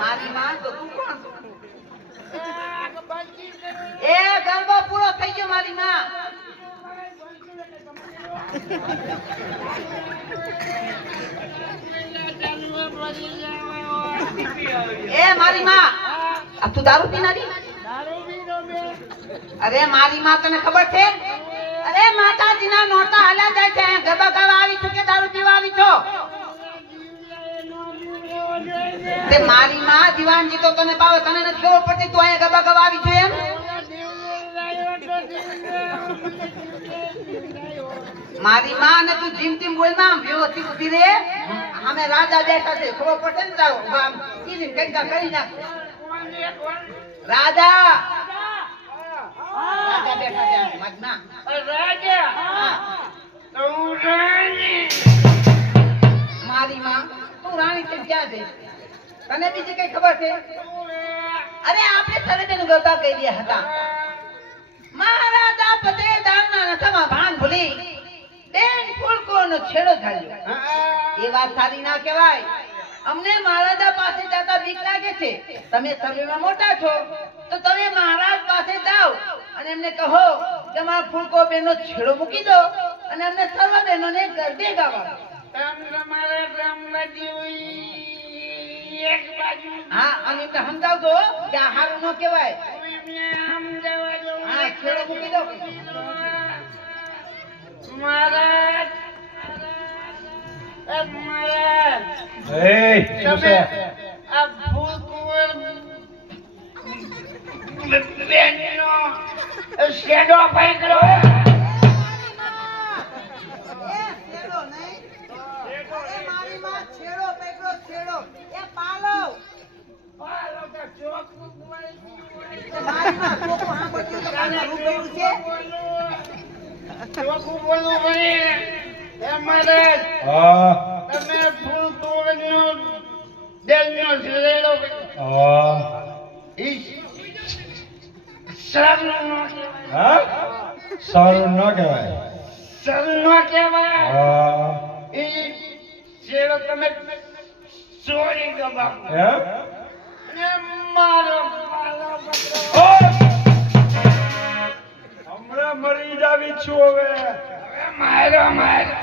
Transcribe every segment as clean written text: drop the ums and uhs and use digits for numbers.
મારી માં તો તું કોણ? એ ગરબો પૂરો થઈ ગયો મારી માં. એ મારી માં આ તું દારૂ પીનારી? અરે મારી માં તને ખબર છે? અરે માતાજીના નોરતા હાલ્યા જાય છે. ગરબા ગાવા આવી છું કે દારૂ પીવા આવી છો? તે મારી માં દીવાનજી તો તને પાવે, તને નથી ખબર પડતી તું અહીંયા ગરબા ગાવા આવી છો એમ? મારી માં ને તું જીમ તીમ બોલ માં વ્યવસ્થિત ઉભી રહે. અમે રાજા બેઠા છે, ખબર પડશે ને તારો આમ કીધી કંઈક કરી નાખ. રાજા રાજા બેઠા છે મગના. રાજા મારી માં તું રાણી છે ક્યાં છે? તને બીજી કઈ ખબર છે? અરે આપણે સરેબેન ગરબા કહી રહ્યા હતા. મહારાજા ફતેહદારના નથામાં ભાન ભૂલી બેન ફૂલકોનો છેડો ઝાલ્યો. એ વાત સારી ના કહેવાય. અમને મહારાજા પાસે જતા બીક લાગે છે. તમે સર્વેમાં મોટા છો તો તમે મહારાજ પાસે જાઓ અને એમને કહો કે મારા ફૂલકો બેનનો છેડો મૂકી દો અને અમને સર્વ બહેનોને ગરબે ગાવા. હા અને એમને સમજાવજો કે આ હારું ન કહેવાય. હા છેડો મૂકી દો. મહારાજ મહારાજ તમે આ ભૂલકુંવર બેનનો શેડો પકડો. ચોખ્ખું બોલવું પડે. મહારાજ તમે ભૂલકુંવરનો બેનનો શેડો સારું ન કહેવાય. સારું ન કહેવાય. એ શેડો તમે ચોરી ગયો. મારો હમણાં મરી જાવી છું હવે. મારો મારો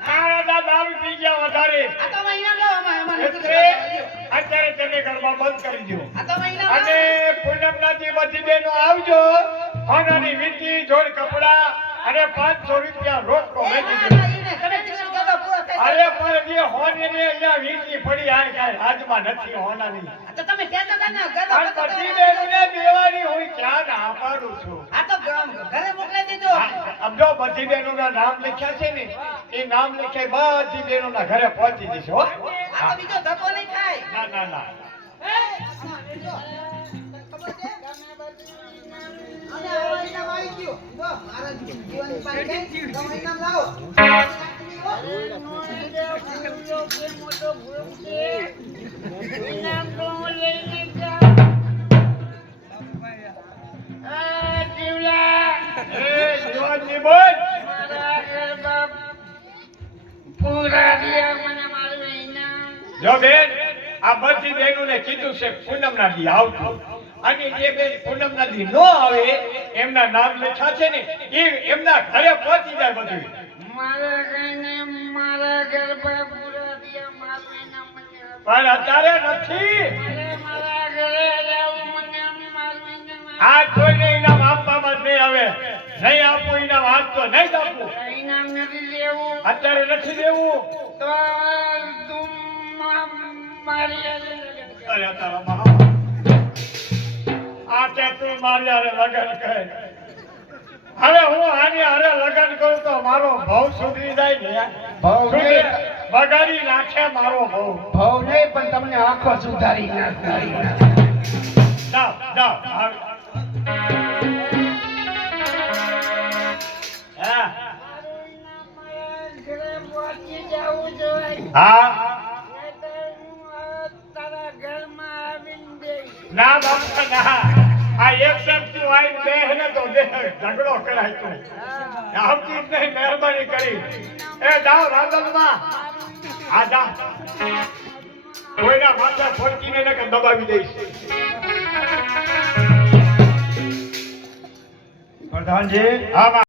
મહારાજા દારૂ પી ગયા વધારે અત્યારે તમે ઘરમાં બંધ કરી દો અને પૂનમનાથી બધી બહેનો આવજો. હોનાની વીંટી જોડ કપડા અને 500 રૂપિયા રોકડો મેકી દો. અરે પણ જે હોની ને અહીંયા વીંટી પડી આ કાંઈ હાથમાં નથી હોનાની. તમે કહેતા હતા ને આ બધી બહેનોને દેવાની હું ક્યાં ના પાડું છું. આ તો ઘરે મોકલી દેજો. અબજો બધી બહેનોના નામ લખ્યા છે ને એ નામ લખ્યા બધી બહેનોના ઘરે પહોંચી જશે હો. આ તો બીજો ધક્કો નહીં થાય. ના ના ના જો બેન આ બધી બહેનોને કીધું છે પૂનમના દી આવજો અને જે બેન પૂનમના દી નો આવે એમના નામ લખ્યા છે ને એ એમના ઘરે પહોંચી જાય બધું. મારા કઈને મારા ગરબા પૂરા દિયા મારે ના મને પણ અત્યારે નથી. મારા ઘરે જાવ મને મારું આ કોઈને ઇનામ આપવામાં જ નહીં આવે. નહીં આપવું ઇનામ આજ તો નહીં આપવું. ઇનામ નથી લેવું. અત્યારે નથી દેવું. તો તું મારી અરે તારા મહા આ તે તું મારી હારે લગન કર. હવે હું આની હારે લગન કરું તો મારો ભાવ સુધરી જાય ને. ભાવ નહીં. બગાડી નાખે મારો ભાવ. ભાવ નહીં પણ તમને આંખો સુધારી નાખી. જાઓ જાઓ હા હા તારા ઘરમાં આવીને ના બાપા ના આ એક શબ્દ આઈ દેહ ને તો દેહ ઝઘડો કરાય તો આવતી જ નહીં મહેરબાની કરી એ જાઓ રાંધણમાં આ જા કોઈના માથા ફોડકીને ને કે દબાવી દઈશ પ્રધાનજી હા